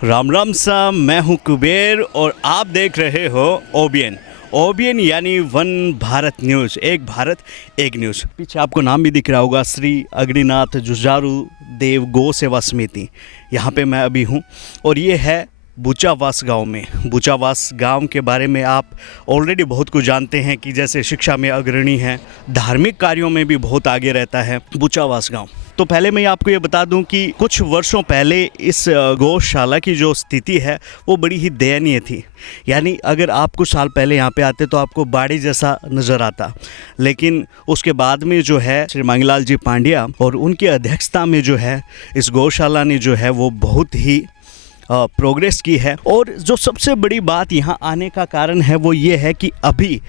राम राम सा, मैं हूं कुबेर और आप देख रहे हो ओबीएन यानी वन भारत न्यूज़, एक भारत एक न्यूज़। पीछे आपको नाम भी दिख रहा होगा, श्री अग्निनाथ जुझारू देव गौ सेवा समिति। यहाँ पे मैं अभी हूँ और ये है बूचावास गांव में। बूचावास गांव के बारे में आप ऑलरेडी बहुत कुछ जानते हैं कि जैसे शिक्षा में अग्रणी है, धार्मिक कार्यों में भी बहुत आगे रहता है बूचावास गांव। तो पहले मैं आपको ये बता दूं कि कुछ वर्षों पहले इस गौशाला की जो स्थिति है वो बड़ी ही दयनीय थी। यानी अगर आप कुछ साल पहले यहाँ पे आते तो आपको बाड़ी जैसा नज़र आता, लेकिन उसके बाद में जो है श्री मांगीलाल जी पांड्या और उनकी अध्यक्षता में जो है इस गौशाला ने जो है वो बहुत ही प्रोग्रेस की है। और जो सबसे बड़ी बात यहाँ आने का कारण है वो ये है कि अभी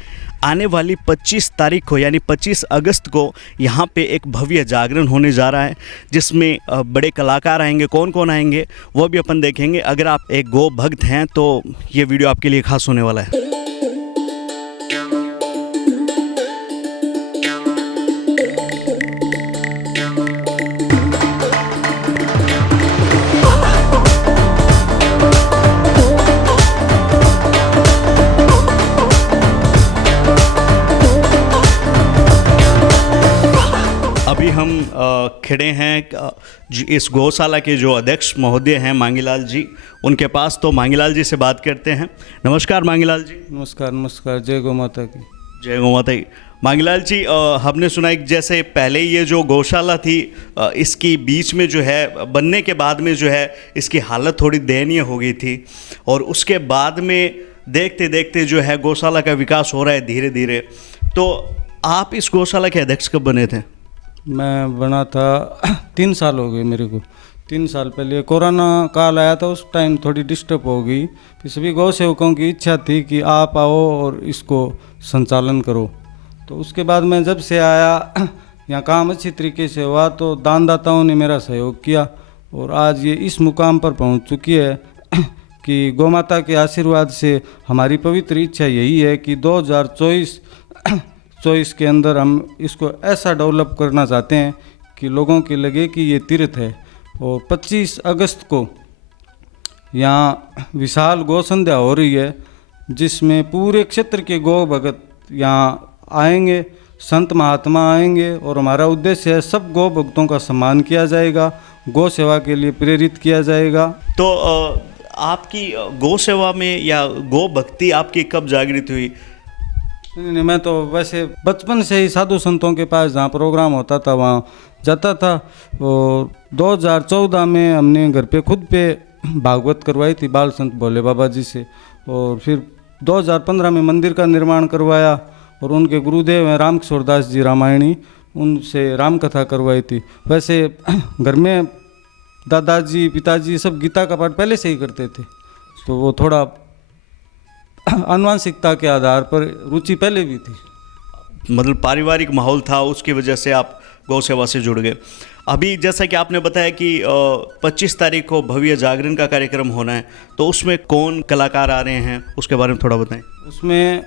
आने वाली 25 तारीख को यानी 25 अगस्त को यहाँ पे एक भव्य जागरण होने जा रहा है, जिसमें बड़े कलाकार आएंगे। कौन कौन आएंगे वो भी अपन देखेंगे। अगर आप एक गौ भक्त हैं तो ये वीडियो आपके लिए खास होने वाला है। अभी हम खड़े हैं इस गौशाला के जो अध्यक्ष महोदय हैं मांगीलाल जी, उनके पास। तो मांगीलाल जी से बात करते हैं। नमस्कार मांगीलाल जी। नमस्कार नमस्कार। जय गौ माता की। जय गौ माता की। मांगीलाल जी, हमने सुना है कि जैसे पहले ये जो गौशाला थी इसकी बीच में जो है बनने के बाद में जो है इसकी हालत थोड़ी दयनीय हो गई थी, और उसके बाद में देखते देखते जो है गौशाला का विकास हो रहा है धीरे धीरे। तो आप इस गौशाला के अध्यक्ष कब बने थे? मैं बना था 3 साल हो गए मेरे को। 3 साल पहले कोरोना काल आया था, उस टाइम थोड़ी डिस्टर्ब हो गई। फिर सभी गौ सेवकों की इच्छा थी कि आप आओ और इसको संचालन करो। तो उसके बाद मैं जब से आया यहाँ काम अच्छी तरीके से हुआ, तो दानदाताओं ने मेरा सहयोग किया और आज ये इस मुकाम पर पहुँच चुकी है कि गौ माता के आशीर्वाद से हमारी पवित्र इच्छा यही है कि 2024 के अंदर हम इसको ऐसा डेवलप करना चाहते हैं कि लोगों के लगे कि ये तीर्थ है। और 25 अगस्त को यहाँ विशाल गौ संध्या हो रही है, जिसमें पूरे क्षेत्र के गौ भगत यहाँ आएंगे, संत महात्मा आएंगे, और हमारा उद्देश्य है सब गौ भक्तों का सम्मान किया जाएगा, गौ सेवा के लिए प्रेरित किया जाएगा। तो आपकी गौ सेवा में या गौ भक्ति आपकी कब जागृत हुई? नहीं, मैं तो वैसे बचपन से ही साधु संतों के पास जहाँ प्रोग्राम होता था वहाँ जाता था। और 2014 में हमने घर पे खुद पे भागवत करवाई थी बाल संत भोले बाबा जी से, और फिर 2015 में मंदिर का निर्माण करवाया और उनके गुरुदेव हैं रामकिशोर दास जी रामायणी, उनसे राम कथा करवाई थी। वैसे घर में दादाजी पिताजी सब गीता का पाठ पहले से ही करते थे, तो वो थोड़ा आनुवंशिकता के आधार पर रुचि पहले भी थी। मतलब पारिवारिक माहौल था, उसकी वजह से आप गौ सेवा से जुड़ गए। अभी जैसा कि आपने बताया कि 25 तारीख को भव्य जागरण का कार्यक्रम होना है, तो उसमें कौन कलाकार आ रहे हैं उसके बारे में थोड़ा बताएं। उसमें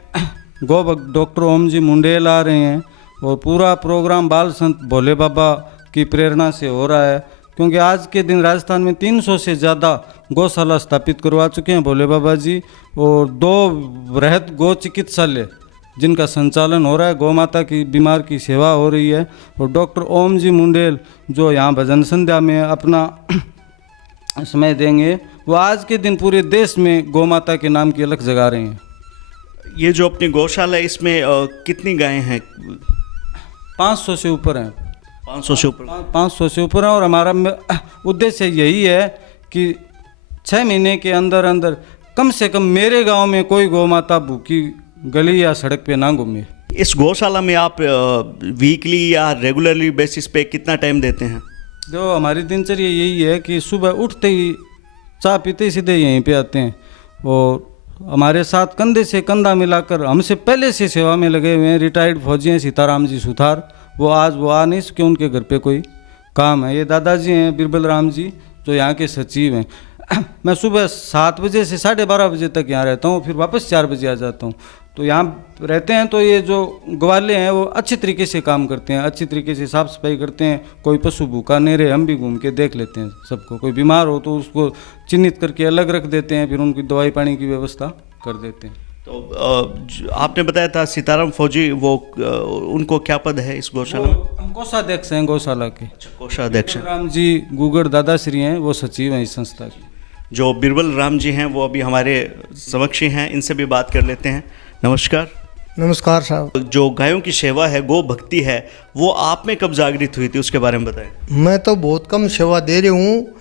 गौ भक्त डॉक्टर ओम जी मुंडेल आ रहे हैं, और पूरा प्रोग्राम बाल संत भोले बाबा की प्रेरणा से हो रहा है, क्योंकि आज के दिन राजस्थान में 300 से ज़्यादा गौशाला स्थापित करवा चुके हैं भोले बाबा जी, और 2 वृहद गौ चिकित्सालय जिनका संचालन हो रहा है। गौ माता की बीमार की सेवा हो रही है, और डॉक्टर ओम जी मुंडेल जो यहाँ भजन संध्या में अपना समय देंगे, वो आज के दिन पूरे देश में गौ माता के नाम की अलख जगा रहे हैं। ये जो अपनी गौशाला है इसमें कितनी गायें हैं? 500 से ऊपर हैं। 500 से ऊपर? 500 से ऊपर है, और हमारा उद्देश्य यही है कि 6 महीने के अंदर अंदर कम से कम मेरे गांव में कोई गौ माता भूखी गली या सड़क पे ना घूमे। इस गौशाला में आप वीकली या रेगुलरली बेसिस पे कितना टाइम देते हैं? जो हमारी दिनचर्या यही है कि सुबह उठते ही चाय पीते ही सीधे यहीं पे आते हैं, और हमारे साथ कंधे से कंधा मिलाकर हमसे पहले से सेवा में लगे हुए हैं रिटायर्ड फौजी हैं सीताराम जी सुथार। वो आज वो आ नहीं सके, उनके घर पे कोई काम है। ये दादाजी हैं बिरबल राम जी जो यहाँ के सचिव हैं। मैं सुबह 7 बजे से 12:30 बजे तक यहाँ रहता हूँ, फिर वापस 4 बजे आ जाता हूँ। तो यहाँ रहते हैं तो ये जो ग्वाले हैं वो अच्छे तरीके से काम करते हैं, अच्छी तरीके से साफ़ सफाई करते हैं। कोई पशु भूखा नहीं रहे, हम भी घूम के देख लेते हैं सबको। कोई बीमार हो तो उसको चिन्हित करके अलग रख देते हैं, फिर उनकी दवाई पानी की व्यवस्था कर देते हैं। तो आपने बताया था सीताराम फौजी, वो उनको क्या पद है इस गौशाला में? हम कोषाध्यक्ष हैं गौशाला के। अच्छा, कोषाध्यक्ष हैं। राम जी गुगड़ दादाश्री हैं, वो सचिव हैं इस संस्था के। जो बिरबल राम जी हैं वो अभी हमारे समक्ष ही हैं, इनसे भी बात कर लेते हैं। नमस्कार। नमस्कार साहब। जो गायों की सेवा है, गो भक्ति है, वो आप में कब जागृत हुई थी, उसके बारे में बताएं। मैं तो बहुत कम सेवा दे रही हूँ,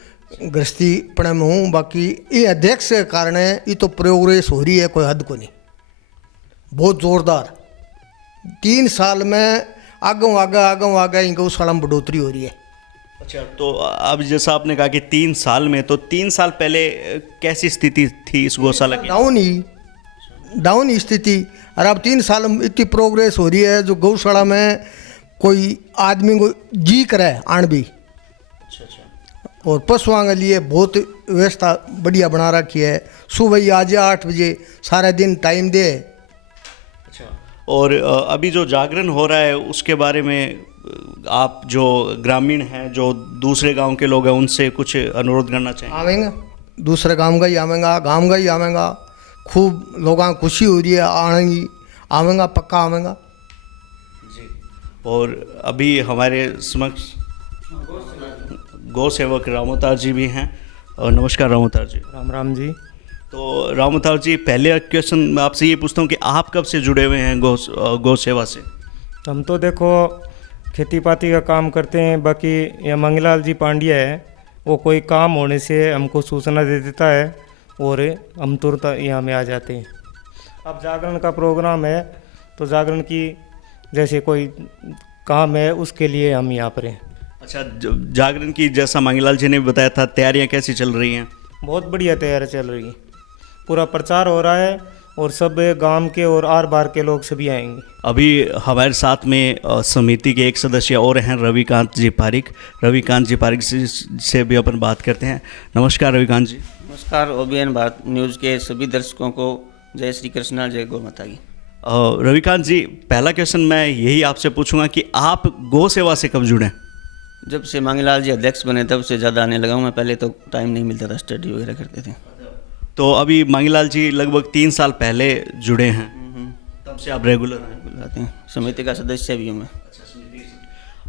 गृहस्थी पड़े में हूँ। बाकी ये अध्यक्ष के कारण है, ये तो प्रोग्रेस हो रही है, कोई हद को नहीं, बहुत जोरदार। 3 साल में आगे आगे गौशाला में बढ़ोतरी हो रही है। अच्छा, तो अब जैसा आपने कहा कि 3 साल में, तो 3 साल पहले कैसी स्थिति थी इस गौशाला की? डाउन ही स्थिति। और अब 3 साल में इतनी प्रोग्रेस हो रही है, जो गौशाला में कोई आदमी को जी करे आन भी। अच्छा। और पशुओं के लिए बहुत व्यवस्था बढ़िया बना रखी है। सुबह ही आ जाए 8 बजे, सारे दिन टाइम दे। अच्छा, और अभी जो जागरण हो रहा है उसके बारे में आप जो ग्रामीण हैं, जो दूसरे गांव के लोग हैं, उनसे कुछ अनुरोध करना चाहेंगे? आवेंगे, दूसरे गांव का ही आवेंगा, गांव का ही आवेंगा। खूब लोगों को खुशी हो रही है, आवेंगा, पक्का आवेंगा जी। और अभी हमारे समक्ष गौ सेवक रामोतार जी भी हैं। और नमस्कार रामोतार जी। राम राम जी। तो रामोतार जी, पहले क्वेश्चन मैं आपसे ये पूछता हूँ कि आप कब से जुड़े हुए हैं गौ सेवा से? हम तो देखो खेती पाती का काम करते हैं। बाकी ये मंगलाल जी पांड्या है, वो कोई काम होने से हमको सूचना दे देता है और हम तुरंत यहाँ में आ जाते हैं। अब जागरण का प्रोग्राम है तो जागरण की जैसे कोई काम है उसके लिए हम यहाँ पर हैं। अच्छा, जागरण की जैसा मंगलाल जी ने भी बताया था, तैयारियाँ कैसी चल रही हैं? बहुत बढ़िया तैयारी चल रही है, पूरा प्रचार हो रहा है और सब गांव के और आर बार के लोग सभी आएंगे। अभी हमारे साथ में समिति के एक सदस्य और हैं, रविकांत जी पारिक। रविकांत जी पारिक से भी अपन बात करते हैं। नमस्कार रविकांत जी। नमस्कार। OBN भारत न्यूज़ के सभी दर्शकों को जय श्री कृष्णा, जय गौ माता की। रविकांत जी, पहला क्वेश्चन मैं यही आपसे पूछूंगा कि आप गौ सेवा से कब जुड़े? जब से मांगीलाल जी अध्यक्ष बने तब से ज़्यादा आने लगा हूँ मैं। पहले तो टाइम नहीं मिलता था, स्टडी वगैरह करते थे। तो अभी मांगीलाल जी लगभग 3 साल पहले जुड़े हैं, तब से आप रेगुलर हैं? बुलाते हैं, समिति का सदस्य भी हूँ मैं।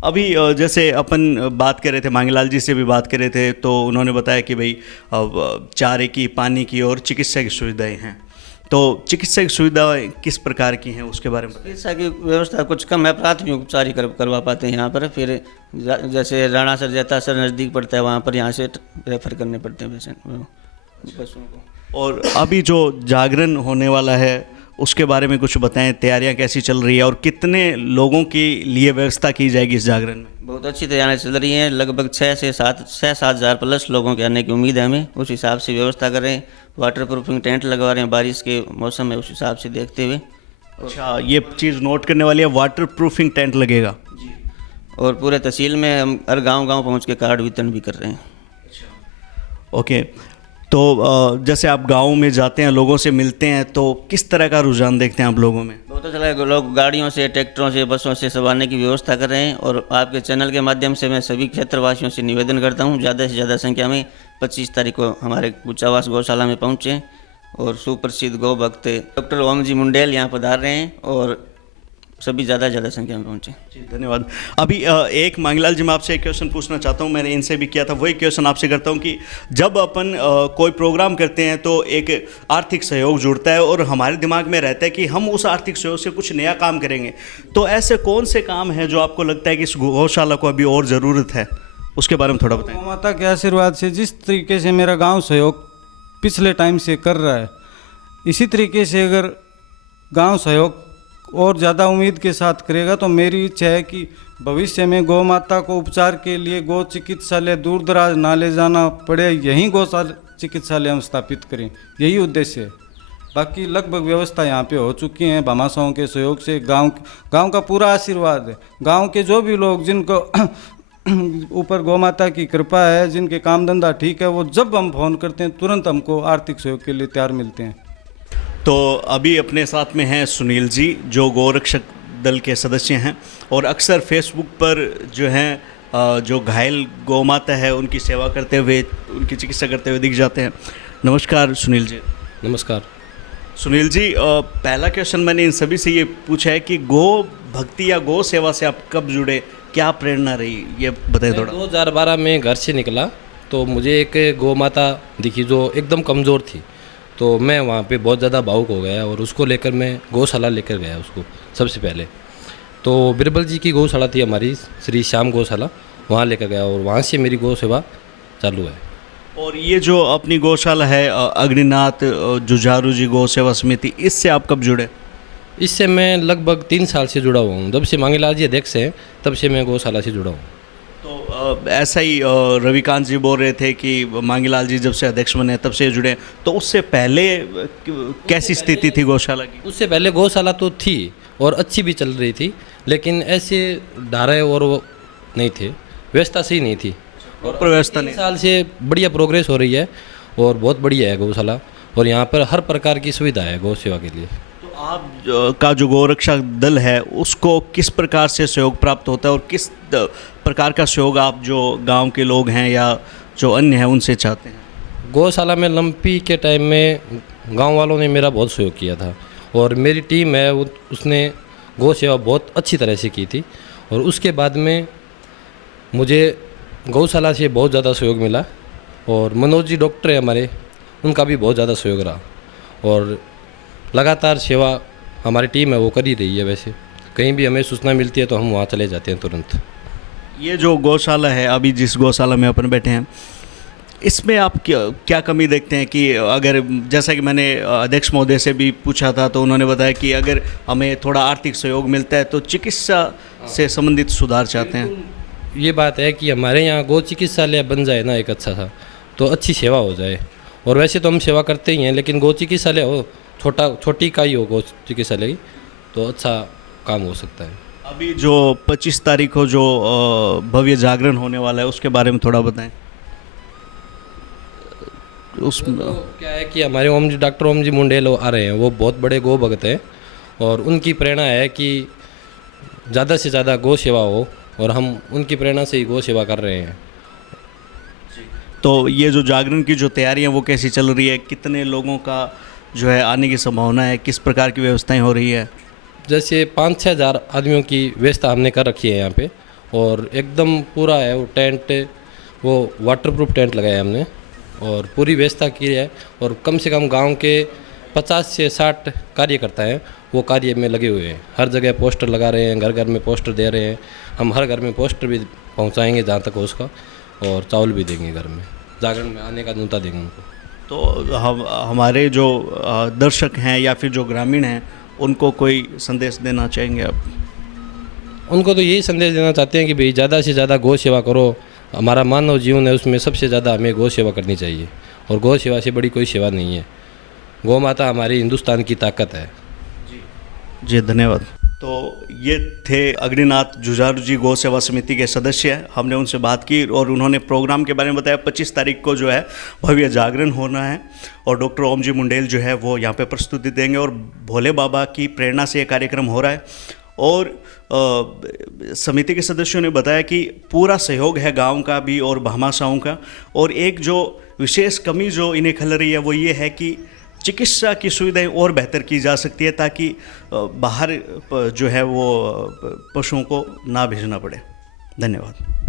अभी जैसे अपन बात कर रहे थे, मांगीलाल जी से भी बात कर रहे थे, तो उन्होंने बताया कि भाई चारे की, पानी की और चिकित्सा की सुविधाएं हैं। तो चिकित्सा की सुविधाएं किस प्रकार की हैं, उसके बारे में? चिकित्सा की व्यवस्था कुछ कम है, प्राथमिक उपचार ही करवा पाते हैं यहाँ पर। फिर जैसे राणा सर, जैता सर नज़दीक पड़ता है, वहाँ पर यहाँ से रेफर करने पड़ते हैं पेशेंट पशुओं को। और अभी जो जागरण होने वाला है उसके बारे में कुछ बताएं, तैयारियां कैसी चल रही है और कितने लोगों के लिए व्यवस्था की जाएगी इस जागरण में? बहुत अच्छी तैयारियां चल रही हैं। लगभग 6 से 7 हज़ार प्लस लोगों के आने की उम्मीद है हमें। उस हिसाब से व्यवस्था कर रहे हैं। वाटर प्रूफिंग टेंट लगवा रहे हैं, बारिश के मौसम में उस हिसाब से देखते हुए। अच्छा, ये चीज़ नोट करने वाली है, वाटर प्रूफिंग टेंट लगेगा। और पूरे तहसील में हम हर गांव पहुंच के कार्ड वितरण भी कर रहे हैं। ओके, तो जैसे आप गाँव में जाते हैं, लोगों से मिलते हैं, तो किस तरह का रुझान देखते हैं आप लोगों में? बहुत अच्छा लगा। लोग गाड़ियों से, ट्रैक्टरों से, बसों से सब आने की व्यवस्था कर रहे हैं। और आपके चैनल के माध्यम से मैं सभी क्षेत्रवासियों से निवेदन करता हूं, ज़्यादा से ज़्यादा संख्या में 25 तारीख को हमारे गुच्चावास गौशाला में पहुँचें। और सुप्रसिद्ध गौ भक्त डॉक्टर ओम जी मुंडेल यहाँ पधार रहे हैं और सभी ज़्यादा संख्या में पहुँचे। जी, धन्यवाद। अभी एक मांगीलाल जी, मैं आपसे एक क्वेश्चन पूछना चाहता हूँ, मैंने इनसे भी किया था, वही क्वेश्चन आपसे करता हूँ कि जब अपन कोई प्रोग्राम करते हैं तो एक आर्थिक सहयोग जुड़ता है और हमारे दिमाग में रहता है कि हम उस आर्थिक सहयोग से कुछ नया काम करेंगे। तो ऐसे कौन से काम हैं जो आपको लगता है कि इस गौशाला को अभी और ज़रूरत है, उसके बारे में थोड़ा बताएं। गौ माता के आशीर्वाद से जिस तरीके से मेरा गांव सहयोग पिछले टाइम से कर रहा है, इसी तरीके से अगर गांव सहयोग और ज़्यादा उम्मीद के साथ करेगा तो मेरी इच्छा है कि भविष्य में गौ माता को उपचार के लिए गौ चिकित्सालय दूर दराज ना ले जाना पड़े, यहीं गौ चिकित्सालय हम स्थापित करें, यही उद्देश्य है। बाकी लगभग व्यवस्था यहाँ पे हो चुकी है भामाशाहों के सहयोग से। गांव का पूरा आशीर्वाद है। गांव के जो भी लोग जिनको ऊपर गौ माता की कृपा है, जिनके काम धंधा ठीक है, वो जब हम फ़ोन करते हैं तुरंत हमको आर्थिक सहयोग के लिए तैयार मिलते हैं। तो अभी अपने साथ में हैं सुनील जी, जो गौरक्षक दल के सदस्य हैं और अक्सर फेसबुक पर जो हैं जो घायल गौ माता है उनकी सेवा करते हुए, उनकी चिकित्सा करते हुए दिख जाते हैं। नमस्कार सुनील जी। नमस्कार। सुनील जी, पहला क्वेश्चन मैंने इन सभी से ये पूछा है कि गो भक्ति या गौ सेवा से आप कब जुड़े, क्या प्रेरणा रही, ये बताइए थोड़ा। 2012 में घर से निकला तो मुझे एक गौ माता दिखी जो एकदम कमज़ोर थी, तो मैं वहाँ पे बहुत ज़्यादा भावुक हो गया और उसको लेकर मैं गौशाला लेकर गया उसको सबसे पहले। तो बिरबल जी की गौशाला थी हमारी, श्री श्याम गौशाला, वहाँ लेकर गया और वहाँ से मेरी गौ सेवा चालू है। और ये जो अपनी गौशाला है अग्निनाथ जुझारू जी गौ सेवा समिति, इससे आप कब जुड़े? इससे मैं लगभग 3 साल से जुड़ा हुआ हूँ। जब से मांगीलाल जी अध्यक्ष हैं तब से मैं गौशाला से जुड़ा हूँ। तो ऐसा ही रविकांत जी बोल रहे थे कि मांगीलाल जी जब से अध्यक्ष बने तब से जुड़े, तो उससे पहले कैसी स्थिति थी गौशाला की? उससे पहले गौशाला तो थी और अच्छी भी चल रही थी, लेकिन ऐसे धारे और वो नहीं थे, व्यवस्था सही नहीं थी। प्रॉपर व्यवस्था 3 नहीं। साल से बढ़िया प्रोग्रेस हो रही है और बहुत बढ़िया है गौशाला, और यहाँ पर हर प्रकार की सुविधा है गौ सेवा के लिए। तो आप का जो गौरक्षा दल है उसको किस प्रकार से सहयोग प्राप्त होता है और किस प्रकार का सहयोग आप जो गांव के लोग हैं या जो अन्य हैं उनसे चाहते हैं? गौशाला में लंपी के टाइम में गांव वालों ने मेरा बहुत सहयोग किया था और मेरी टीम है उसने गौ सेवा बहुत अच्छी तरह से की थी। और उसके बाद में मुझे गौशाला से बहुत ज़्यादा सहयोग मिला और मनोज जी डॉक्टर है हमारे, उनका भी बहुत ज़्यादा सहयोग रहा और लगातार सेवा हमारी टीम है वो कर ही रही है। वैसे कहीं भी हमें सूचना मिलती है तो हम वहाँ चले जाते हैं तुरंत। ये जो गौशाला है, अभी जिस गौशाला में अपन बैठे हैं, इसमें आप क्या कमी देखते हैं कि अगर, जैसा कि मैंने अध्यक्ष महोदय से भी पूछा था तो उन्होंने बताया कि अगर हमें थोड़ा आर्थिक सहयोग मिलता है तो चिकित्सा से संबंधित सुधार चाहते हैं। ये बात है कि हमारे यहाँ गौ चिकित्सालय बन जाए ना एक अच्छा सा, तो अच्छी सेवा हो जाए। और वैसे तो हम सेवा करते ही हैं, लेकिन गौ चिकित्सालय हो, छोटी इकाई हो गौ चिकित्सालय की, तो अच्छा काम हो सकता है। अभी जो 25 तारीख को जो भव्य जागरण होने वाला है उसके बारे में थोड़ा बताएं। उसमें तो क्या है कि हमारे डॉक्टर ओम जी मुंडेल आ रहे हैं, वो बहुत बड़े गौ भक्त हैं और उनकी प्रेरणा है कि ज़्यादा से ज़्यादा गौ सेवा हो और हम उनकी प्रेरणा से ही गौ सेवा कर रहे हैं। तो ये जो जागरण की जो तैयारियां वो कैसी चल रही है, कितने लोगों का जो है आने की संभावना है, किस प्रकार की व्यवस्थाएं हो रही है? जैसे 5-6 हज़ार आदमियों की व्यवस्था हमने कर रखी है यहाँ पे और एकदम पूरा है वो टेंट, वो वाटरप्रूफ टेंट लगाया है हमने और पूरी व्यवस्था की है। और कम से कम गांव के 50 से 60 कार्यकर्ता हैं, वो कार्य में लगे हुए हैं। हर जगह पोस्टर लगा रहे हैं, घर घर में पोस्टर दे रहे हैं। हम हर घर में पोस्टर भी पहुंचाएंगे जहाँ तक हो उसका, और चावल भी देंगे घर में, जागरण में आने का न्योता देंगे उनको। तो हमारे जो दर्शक हैं या फिर जो ग्रामीण हैं उनको कोई संदेश देना चाहेंगे आप? उनको तो यही संदेश देना चाहते हैं कि भाई ज़्यादा से ज़्यादा गौ सेवा करो। हमारा मानव जीवन है, उसमें सबसे ज़्यादा हमें गौ सेवा करनी चाहिए और गौ सेवा से बड़ी कोई सेवा नहीं है। गौ माता हमारी हिंदुस्तान की ताकत है। जी धन्यवाद। तो ये थे अग्निनाथ जुझारू जी गौ सेवा समिति के सदस्य। हमने उनसे बात की और उन्होंने प्रोग्राम के बारे में बताया। 25 तारीख को जो है भव्य जागरण होना है और डॉक्टर ओम जी मुंडेल जो है वो यहाँ पे प्रस्तुति देंगे और भोले बाबा की प्रेरणा से ये कार्यक्रम हो रहा है। और समिति के सदस्यों ने बताया कि पूरा सहयोग है गांव का भी और भामाशाहों का। और एक जो विशेष कमी जो इन्हें खल रही है वो ये है कि चिकित्सा की सुविधाएं और बेहतर की जा सकती है ताकि बाहर जो है वो पशुओं को ना भेजना पड़े। धन्यवाद।